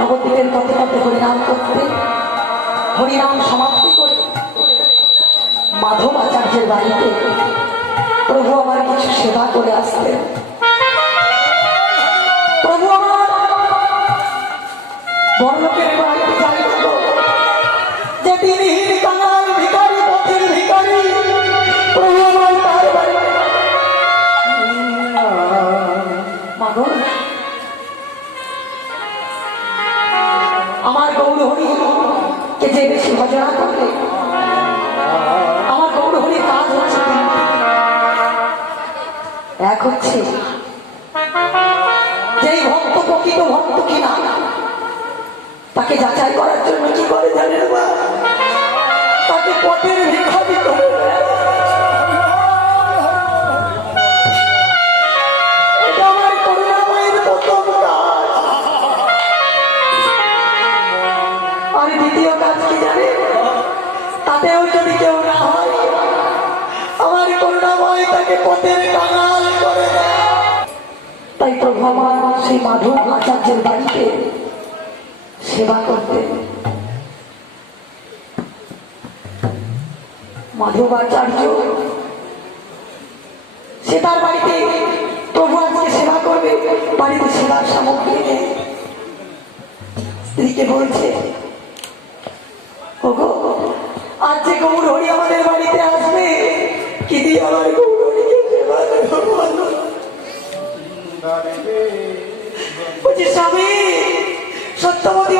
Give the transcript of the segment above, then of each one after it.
নবদ্বীপের পথে পথে হরিনাম করতে। হরিনাম সমাপ্তি করে মাধব আচার্যের বাড়িতে প্রভু আমার কিছু সেবা করে আসতেন। প্রভু আমার বড়লোকের বাড়িতে কাজ হচ্ছে। এক হচ্ছে, যেই ভক্ত প্রকৃত ভক্ত কিনা, তাকে যাচাই করার জন্য কি করে জানেন তাকে পথের তাই প্রভু আমার সেই মাধব আচার্যের বাড়িতে সেবা করতে। মাধব আচার্য, সে তার বাড়িতে প্রভু আজকে সেবা করবে, বাড়িতে সেবার সামগ্রী নেই স্ত্রীকে বলছে, ওগো, আজ যে গৌর হরি আমাদের বাড়িতে আসবে, কি দিয়ে আমার গৌর সত্যবতী বলছে স্বামী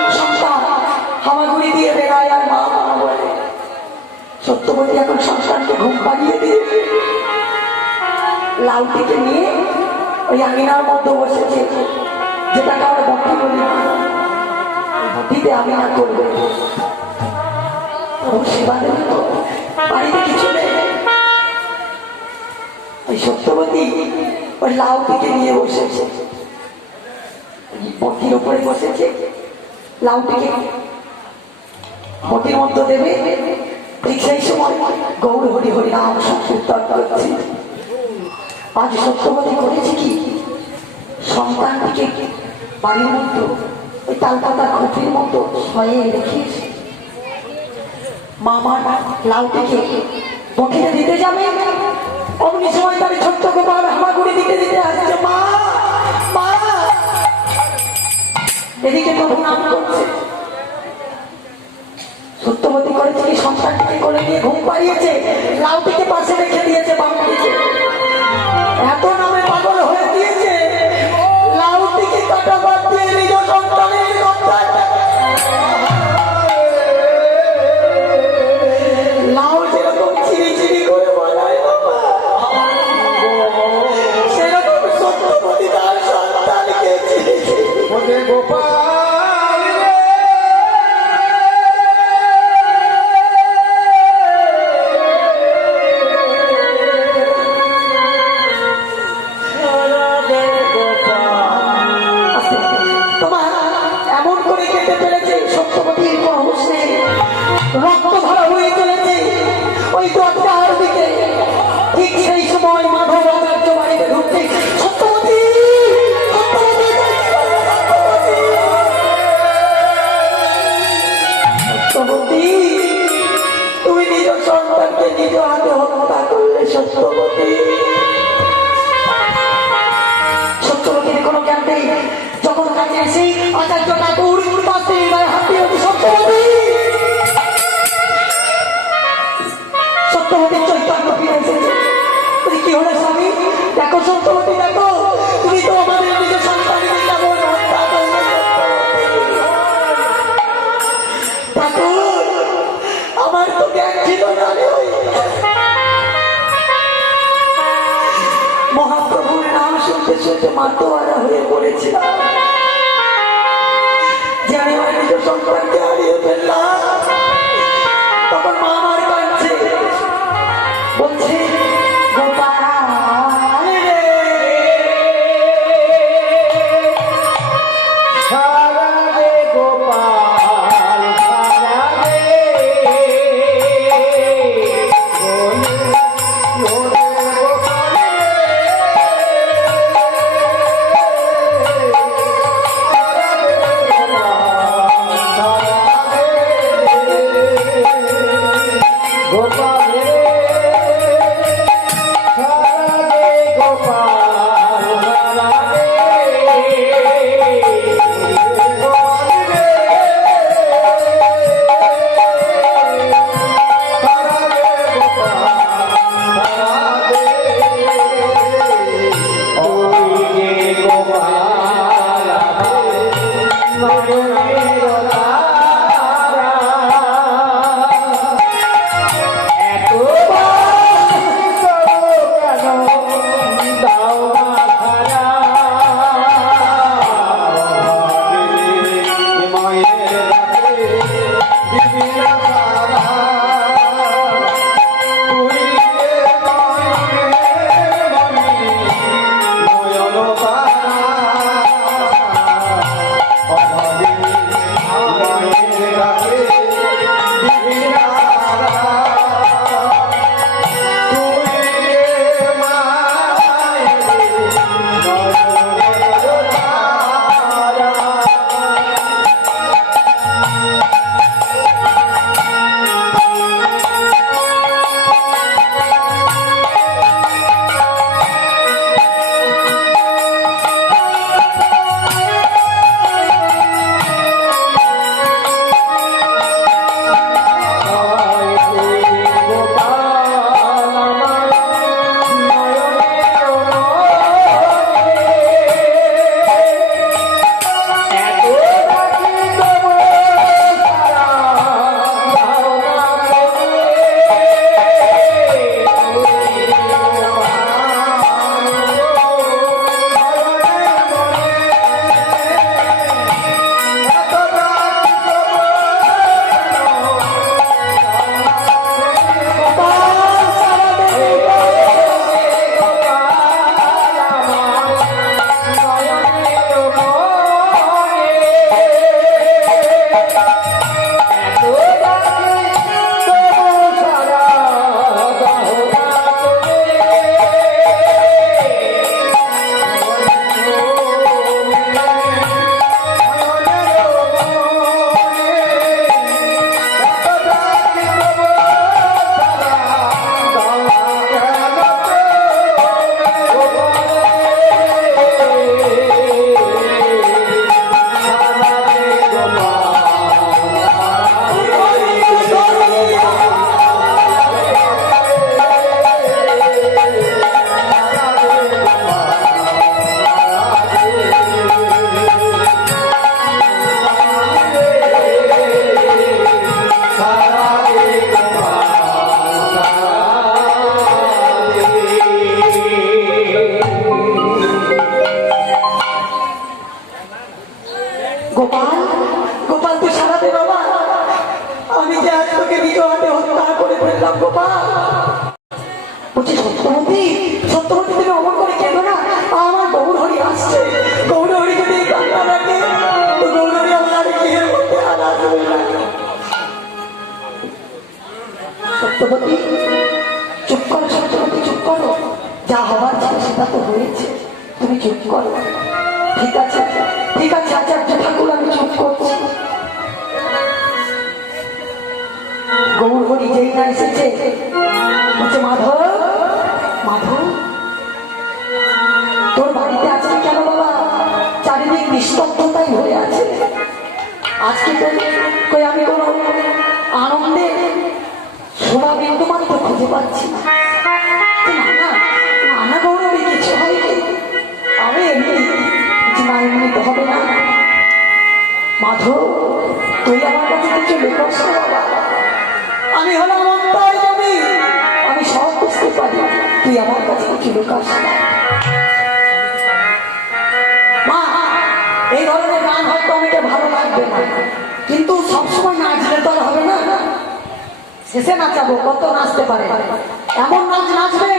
সত্যবতী এখন সন্তানকে ঘুম পাড়িয়ে দিয়ে লাউটিকে নিয়ে ওই আঙিনার মধ্যে বসেছে, যেটাকে আমরা বটি বলি। আমি কিছু নেই। ওই সত্যবতী ওই লাউ থেকে নিয়ে বসেছে। বটির উপরে বসেছে। লাউ থেকে বটির মধ্যে দেবে। ঠিক সেই সময় গৌর হরি হরি নাম সংকীর্তন করছে আজ সত্যবতী করেছে কি সন্তানটিকে বাড়ির মতো ওই তালপাতা খুঁটির মতো শয়ে রেখেছে মামার লাউটিকে বটিতে দিতে যাবে। অমনি সময় তার ছোট্ট গোপাল হামাগুড়ি দিতে দিতে আসছে। মা মা এদিকে প্রভু নাম সত্যবতী করেছে কি সন্তানটিকে করে নিয়ে ঘুম পাড়িয়েছে, লাউটিকে পাশে রেখে দিয়েছে বামটিকে এত নামে পাগল হয়ে দিয়েছে লাউটিকে কাটা বাদ দিয়ে নিজ সন্তানের সন্তানকে নিজ হাতে হত্যা করলে সত্যবতী সত্যবতীর কোনো জ্ঞান নেই। যখন কাছে আসি আচার্য ঠাকুর পাশে হাতে হতে সত্যবতী সত্যবতীর চৈতন্য ফিরে এসেছে। কি হলে স্বামী? দেখো সত্যবতী দেখো। নিজেকে মাতোয়ারা হয়ে পড়েছিলাম যে আমি আমার নিজের হারিয়ে ফেললাম। Lord. চুপ করো। ঠিক আছে? ঠিক আছে আচার্য ঠাকুর, আমি চুপ করব গৌর হরি যেই না এসেছে হচ্ছে মাধব মাধব, তোর বাড়িতে আজকে কেন বাবা? চারিদিক নিস্তব্ধতাই হয়ে আছে। আজকে তো কই আমি কোনো আনন্দে সোনা বিন্দু মাত্র খুঁজে পাচ্ছি না আমি হলাম অন্তর আমি সব বুঝতে পারি। তুই আমার কাছে কিছু লুকাস মা, এই ধরনের গান হয়তো আমাকে ভালো লাগবে না। কিন্তু সবসময় নাচলে তো হবে না। শেষে নাচাবো, কত নাচতে পারে? এমন নাচ নাচবে,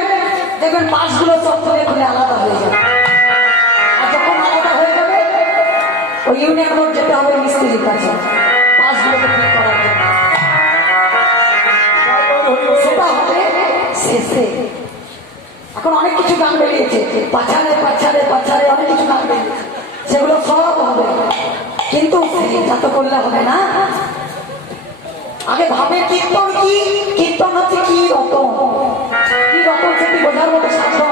দেখবেন পাশগুলো খুলে খুলে আলাদা হয়ে যাবে। ইউনিয়ন রোড যেতে হবে মিস্ত্রির এখন অনেক কিছু গান বেরিয়েছে। পাছারে পাছারে পাছারে অনেক কিছু গান বেরিয়েছে। সেগুলো সব হবে। কিন্তু এটা তো করলে হবে না। আগে ভাবে কীর্তন কি? কীর্তন হচ্ছে কি রতন? কি রতন সেটি বোঝার মতো সাধ্য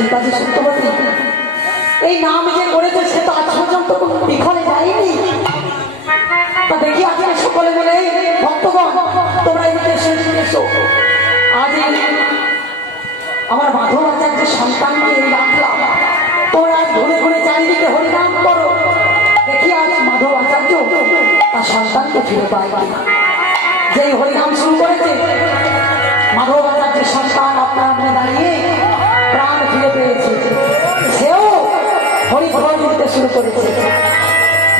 ঠিক সত্যবতী এই নাম যে করেছে সে তো আজ পর্যন্ত কোনো বিফলে যায়নি। তা দেখি আজকে সকলে এই ভক্তগণ, তোমরা এদিকে এসো আজ আমার মাধব আচার্যের সন্তানকে এই রাখলাম। তোমরা আজ ঘুরে ঘুরে চারিদিকে হরিনাম করো। দেখি আজ মাধব আচার্য তার সন্তানকে ফিরে পায় যেই হরিনাম শুরু করেছে মাধব আচার্যের সন্তান আপনার আপনি দাঁড়িয়ে পেয়েছে সেও হরিধ্বনি দিতে শুরু করেছে।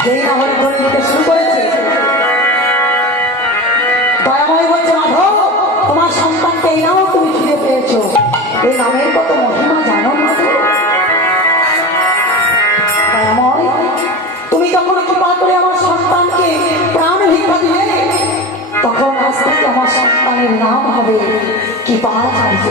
যেই না হরিধ্বনি দিতে শুরু করেছে, দয়াময় বলছে, মাধব, তোমার সন্তানকে এই নামও তুমি ফিরে পেয়েছ। এই নামের কত মহিমা জানো তুমি যখন কৃপা করে আমার সন্তানকে প্রাণ ভিক্ষা দিলে, তখন আজ থেকে আমার সন্তানের নাম হবে কৃপাচার্য